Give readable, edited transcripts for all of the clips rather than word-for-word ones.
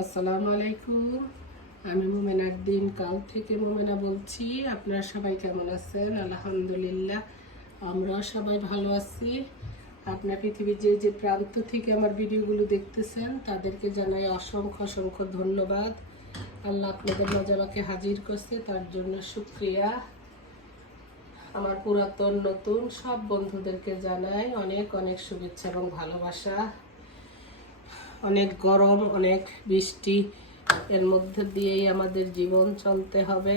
আসসালামু আলাইকুম। আমি মোমেনার দিন কাল থেকে মোমেনা বলছি। আপনারা সবাই কেমন আছেন? আলহামদুলিল্লাহ, আমরা সবাই ভালো আছি। আপনার পৃথিবীর যে যে প্রান্ত থেকে আমার ভিডিওগুলো দেখতেছেন তাদেরকে জানাই অসংখ্য অসংখ্য ধন্যবাদ। আল্লাহ আপনাদের মাঝে আমাকে হাজির করছে, তার জন্য শুকরিয়া। আমার পুরাতন নতুন সব বন্ধুদেরকে জানাই অনেক অনেক শুভেচ্ছা এবং ভালোবাসা। অনেক গরম, অনেক বৃষ্টি, এর মধ্যে দিয়েই আমাদের জীবন চলতে হবে।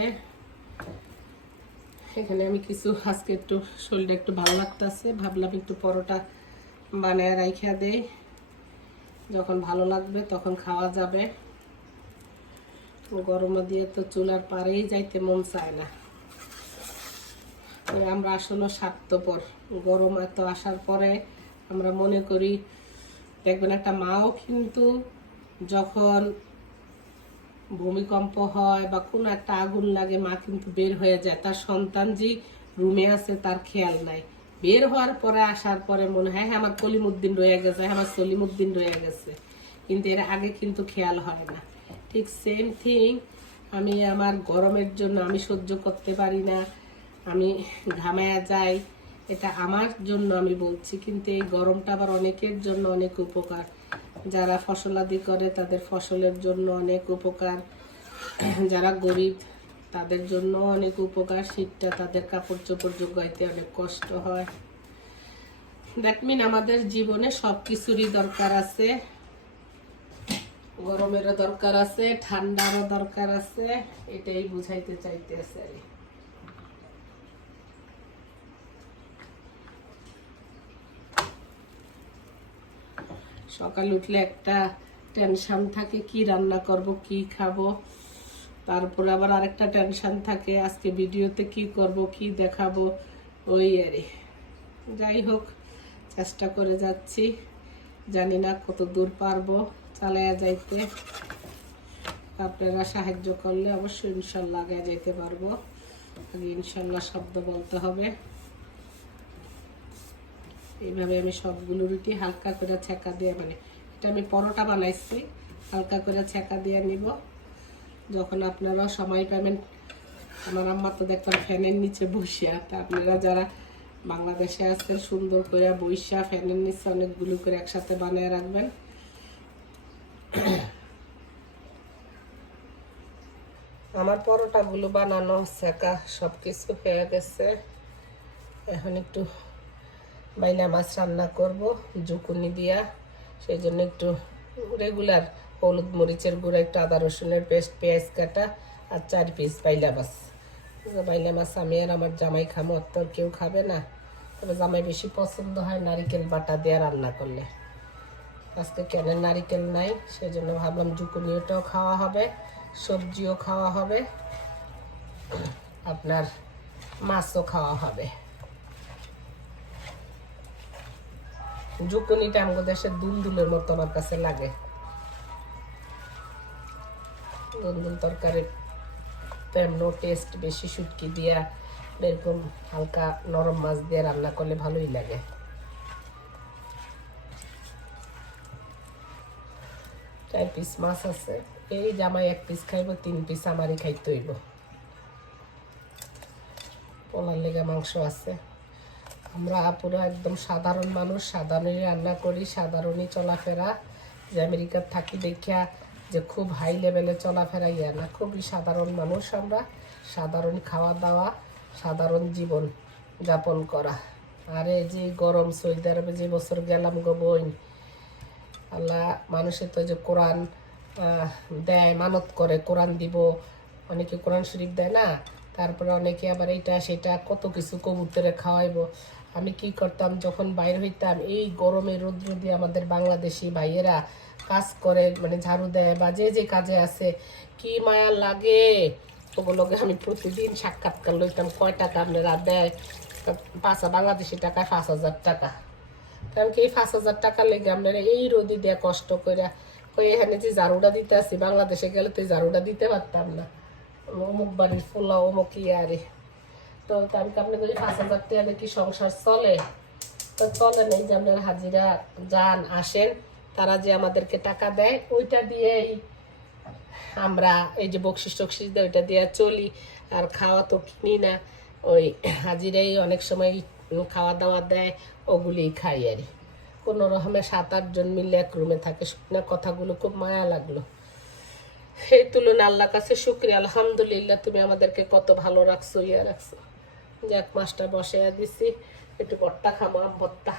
এখানে আমি কিছু আজকে একটু শরীরটা একটু ভালো লাগতেছে, ভাবলাম একটু পরোটা বানায় রাইখা দেই, যখন ভালো লাগবে তখন খাওয়া যাবে। গরমে দিয়ে তো চুলার পারেই যাইতে মন চায় না। আমরা আসলে স্বার্থপর। গরম এত আসার পরে আমরা মনে করি, দেখবেন একটা মাও কিন্তু যখন ভূমিকম্প হয় বা কোনো একটা আগুন লাগে, মা কিন্তু বের হয়ে যায়, তার সন্তান যে রুমে আছে তার খেয়াল নাই। বের হওয়ার পরে আসার পরে মনে হয় হ্যাঁ আমার কলিমুদ্দিন রয়ে গেছে, আমার সলিমুদ্দিন রয়ে গেছে, কিন্তু এর আগে কিন্তু খেয়াল হয় না। ঠিক সেম থিং, আমি আমার গরমের জন্য আমি সহ্য করতে পারি না, আমি ঘামায়া যাই, এটা আমার জন্য আমি বলছি, কিন্তু এই গরমটা আবার অনেকের জন্য অনেক উপকার। যারা ফসলাদি করে তাদের ফসলের জন্য অনেক উপকার, যারা গরিব তাদের জন্য অনেক উপকার। শীতটা তাদের কাপড় চোপড় জোগাইতে অনেক কষ্ট হয়। দ্যাট মিন আমাদের জীবনে সব কিছুরই দরকার আছে, গরমেরও দরকার আছে, ঠান্ডারও দরকার আছে, এটাই বুঝাইতে চাইতেছে। সকাল উঠলে একটা টেনশন থাকে, কি রান্না করব, কি খাবো। তারপরে আবার আরেকটা টেনশন থাকে, আজকে ভিডিওতে কি করব, কি দেখাবো। ওই আরে যাই হোক, চেষ্টা করে যাচ্ছি, জানি না কত দূর পারবো চালায়া যাইতে। আপনারা সাহায্য করলে অবশ্যই ইনশাল্লাহ আগে যাইতে পারবো। আগে ইনশাল্লাহ শব্দ বলতে হবে। এইভাবে আমি সবগুলো রুটি হালকা করে ছেঁকা দিয়ে, মানে এটা আমি পরোটা বানাইছি, হালকা করে ছেঁকা দিয়ে নিব। যখন আপনারা সময় পাবেন, আমার আম্মা তো দেখতাম ফ্যানের নিচে বসিয়া, তা আপনারা যারা বাংলাদেশে আছেন সুন্দর করে বইসা ফ্যানের নিচে অনেকগুলো করে একসাথে বানিয়ে রাখবেন। আমার পরোটাগুলো বানানো ছেঁকা সব কিছু হয়ে গেছে। এখন একটু বাইলা মাছ রান্না করব জুকুনি দিয়া, সেই জন্য একটু রেগুলার হলুদ মরিচের গুঁড়া, একটু আদা রসুনের পেস্ট, পেঁয়াজ কাটা আর 4 পিস বাইলা মাছ। বাইলা মাছ আমি আর আমার জামাই খামো, আর তোর কেউ খাবে না, তবে জামাই বেশি পছন্দ হয় নারিকেল বাটা দিয়ে রান্না করলে। আজকে কেন নারিকেল নাই, সেই জন্য ভাবলাম জুকুনিটাও খাওয়া হবে, সবজিও খাওয়া হবে, আপনার মাছও খাওয়া হবে। জুকুনিটা আমাদের দেশের দুলদুলের মতো আমার কাছে লাগে। দুলদুল তরকারি তেমন টেস্ট বেশি, শুটকি দিয়া এরকম হালকা নরম মাছ দিয়ে রান্না করলে ভালোই লাগে। 4 পিস মাছ আছে, এই জামাই 1 পিস খাইব, 3 পিস আমারই খাইতে হইব। পোলার লেগা মাংস আছে। আমরা পুরো একদম সাধারণ মানুষ, সাধারণই রান্না করি, সাধারণই চলাফেরা। যে আমেরিকার থাকি দেখিয়া যে খুব হাই লেভেলে চলাফেরা ইয়া না, খুবই সাধারণ মানুষ আমরা। সাধারণ খাওয়া দাওয়া, সাধারণ জীবন যাপন করা। আরে যে গরম, সৌদি আরবে যে বছর গেলাম গো বোন, আল্লাহ মানুষের তো যে কোরআন দেয়, মানত করে কোরআন দিব, অনেকে কোরআন শরীফ দেয় না, তারপরে অনেকে আবার এইটা সেটা কত কিছু কবুতরে খাওয়াইবো। আমি কি করতাম যখন বাইরে হইতাম, এই গরমে রৌদ্র দিয়ে আমাদের বাংলাদেশি ভাইয়েরা কাজ করে, মানে ঝাড়ু দেয় বা যে যে কাজে আছে, কি মায়া লাগে ওগুলোকে। আমি প্রতিদিন সাক্ষাৎকার লইতাম, কয় টাকা আপনারা দেয়, বাংলাদেশি টাকায় 5,000 টাকা। কারণ কি এই 5,000 টাকা লেগে আপনারা এই রোদি দেয়া কষ্ট করে, এখানে যে ঝাড়ুটা দিতে আসি, বাংলাদেশে গেলে তো এই ঝাড়ুটা দিতে পারতাম না, অমুক বাড়ির ফুলা অমুক ইয়ারে। তো আমি আপনাদের 5,000 টাকা কি সংসার চলে? তো চলে নেই। যে আপনারা হাজিরা যান আসেন, তারা যে আমাদেরকে টাকা দেয়, ওইটা দিয়েই আমরা এই যে বকশিস টকশিস দিয়ে ওইটা দিয়ে চলি, আর খাওয়া তো কিনি না, ওই হাজিরাই অনেক সময় খাওয়া দাওয়া দেয়, ওগুলিই খাই আর কোনো রকমে 7-8 জন মিলে এক রুমে থাকে। শুকনা কথাগুলো খুব মায়া লাগলো। সেই তুলনায় আল্লাহর কাছে শুকরিয়া, আলহামদুলিল্লাহ তুমি আমাদেরকে কত ভালো রাখছো, ইয়া রাখছো। যাক, মাছটা বসাইয়া দিছি, একটু ভর্তা খাবো, আম ভর্তা।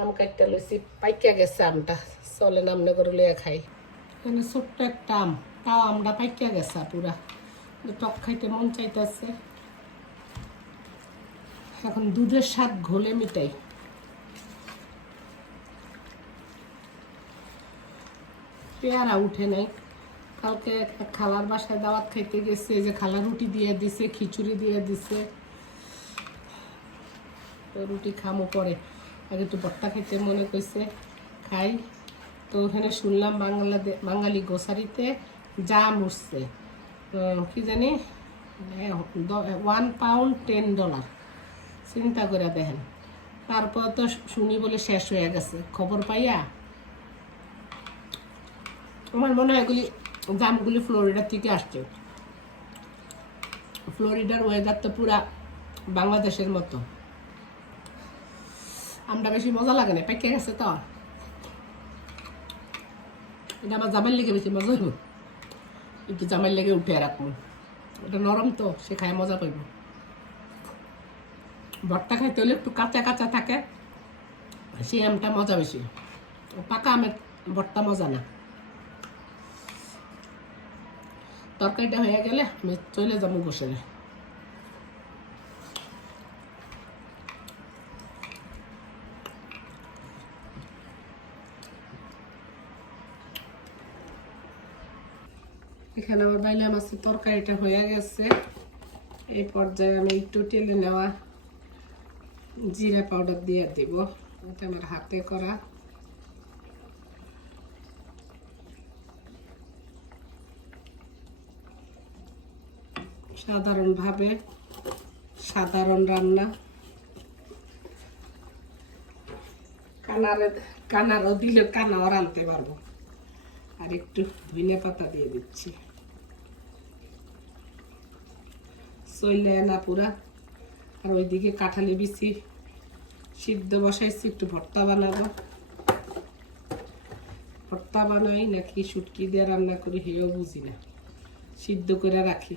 আম কাটটা লইছি, পাইকা গেছে আমটা, চলে নামনে করে লইয়া খাই। এখানে ছোট্ট একটা আম, তাও আমরা পাইকা গেছে পুরা, টক খাইতে মন চাইতেছে। এখন দুধের স্বাদ ঘোলে মিটাই। পেয়ারা উঠে নাই, কালকে খালার বাসায় দাওয়াত খাইতে গেছে, যে খালা রুটি দিয়ে দিছে, খিচুড়ি দিয়ে দিছে, তো রুটি খামো পরে, আগে একটু ভর্তা খাইতে মনে করছে, খাই। তো ওখানে শুনলাম বাঙালি গোসারিতে জাম উঠছে, কি জানি 1 পাউন্ড $10, চিন্তা করে দেখেন। তারপর তো শুনি বলে শেষ হয়ে গেছে, খবর পাইয়া। আমার মনে হয় এগুলি জামগুলি ফ্লোরিডা থেকে আসছে। ফ্লোরিডার ওয়েদার তো পুরা বাংলাদেশের মতো, আমরা বেশি মজা লাগে না, পেকে গেছে তো। এটা আমার জামাইয়ের লেগে বেশি মজা হইব, একটু জামাইয়ের লেগে উঠে রাখবো, ওটা নরম তো, সে খায় মজা পাইব। ভর্তা খাইতে হলে একটু কাঁচা কাঁচা থাকে, সেই আমটা মজা বেশি, পাকা আমের ভর্তা মজা না। তরকারিটা হয়ে গেলে আমি চলে যাবো বসে। এখানে আমার বাইলে মাছের তরকারিটা হয়ে গেছে। এই পর্যায়ে আমি একটু টেলে নেওয়া জিরা পাউডার দিয়ে দিব, এটা আমার হাতে করা। সাধারণভাবে সাধারণ রান্না, কানারও দিলে কানাও রাঁধতে পারবো। আর একটু ধনিয়া পাতা দিয়ে দিচ্ছি, চলে না পুরা। আর ওইদিকে কাঁঠালি বিচি সিদ্ধ বসাইছি, একটু ভর্তা বানাবো। ভর্তা বানাই নাকি শুটকি দিয়ে রান্না করি হেও বুঝি না, সিদ্ধ করে রাখি।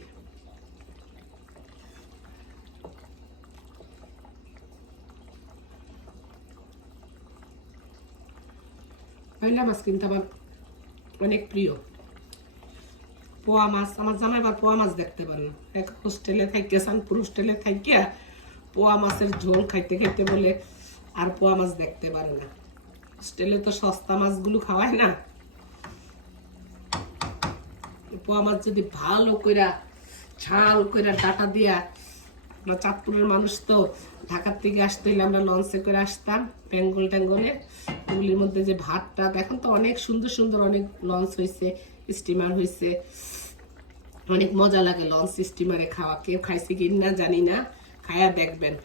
পয়লা মাছ কিন্তু আমার অনেক প্রিয়। পোয়া মাছ, আমার জামাই আবার পোয়া মাছ দেখতে পারে না, এক হোস্টেলে থাইকে, সানপুর হোস্টেলে থাইকে পোয়া মাছের ঝোল খাইতে খাইতে বলে আর পোয়া মাছ দেখতে পারে না। হোস্টেলে তো সস্তা মাছগুলো খাওয়ায় না। পোয়া মাছ যদি ভালো কইরা ঝাল কইরা ডাটা দিয়া, আমরা চাঁদপুরের মানুষ তো, ঢাকার থেকে আসতে হইলে আমরা লঞ্চে করে আসতাম, বেঙ্গল ট্যাঙ্গলে। ওগুলির মধ্যে যে ভাতটা, এখন তো অনেক সুন্দর সুন্দর অনেক লঞ্চ হয়েছে, স্টিমার হয়েছে, অনেক মজা লাগে লঞ্চ স্টিমারে খাওয়া। কেউ খাইছে কি না জানি না, খায়া দেখবেন।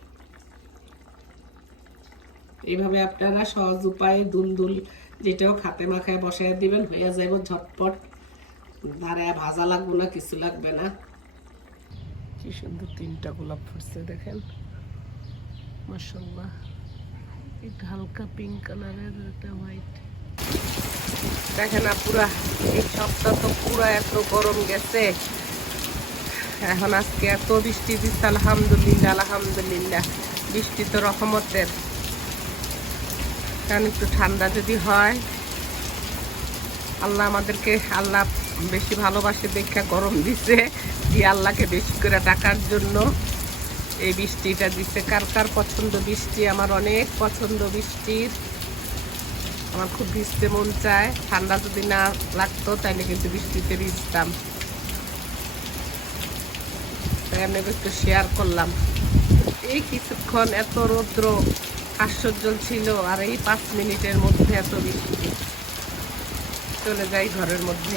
এইভাবে আপনারা সহজ উপায়ে দুলদুল যেটাও খাতে মাখায় বসায় দিবেন, হয়ে যাইব ঝটপট, ধারে ভাজা লাগবে না, কিছু লাগবে না। কি সুন্দর 3টা গোলাপ ফুটছে দেখেন, মাশাআল্লাহ। একটা হালকা পিঙ্ক কালারের, একটা হোয়াইট। দেখেন না পুরা এই সপ্তাহ তো পুরা এত গরম গেছে। এখন আজকে এত বৃষ্টি দিচ্ছে, আলহামদুলিল্লাহ আলহামদুলিল্লাহ। বৃষ্টি তো রহমতের, কারণ একটু ঠান্ডা যদি হয়, আল্লাহ আমাদেরকে, আল্লাহ বেশি ভালোবাসে দেখা গরম দিছে, দিয়ে আল্লাহকে বেশি করে ডাকার জন্য এই বৃষ্টিটা দিচ্ছে। কার কার পছন্দ বৃষ্টি? আমার অনেক পছন্দ বৃষ্টির, আমার খুব ভিজতে মন চায়। ঠান্ডা যদি না লাগতো তাহলে কিন্তু বৃষ্টিতে ভিজতাম। তাই আমি একটু শেয়ার করলাম। এই কিছুক্ষণ এত রৌদ্র আশ্চর্য ছিল, আর এই 5 মিনিটের মধ্যে এত বৃষ্টি। চলে যাই ঘরের মধ্যে।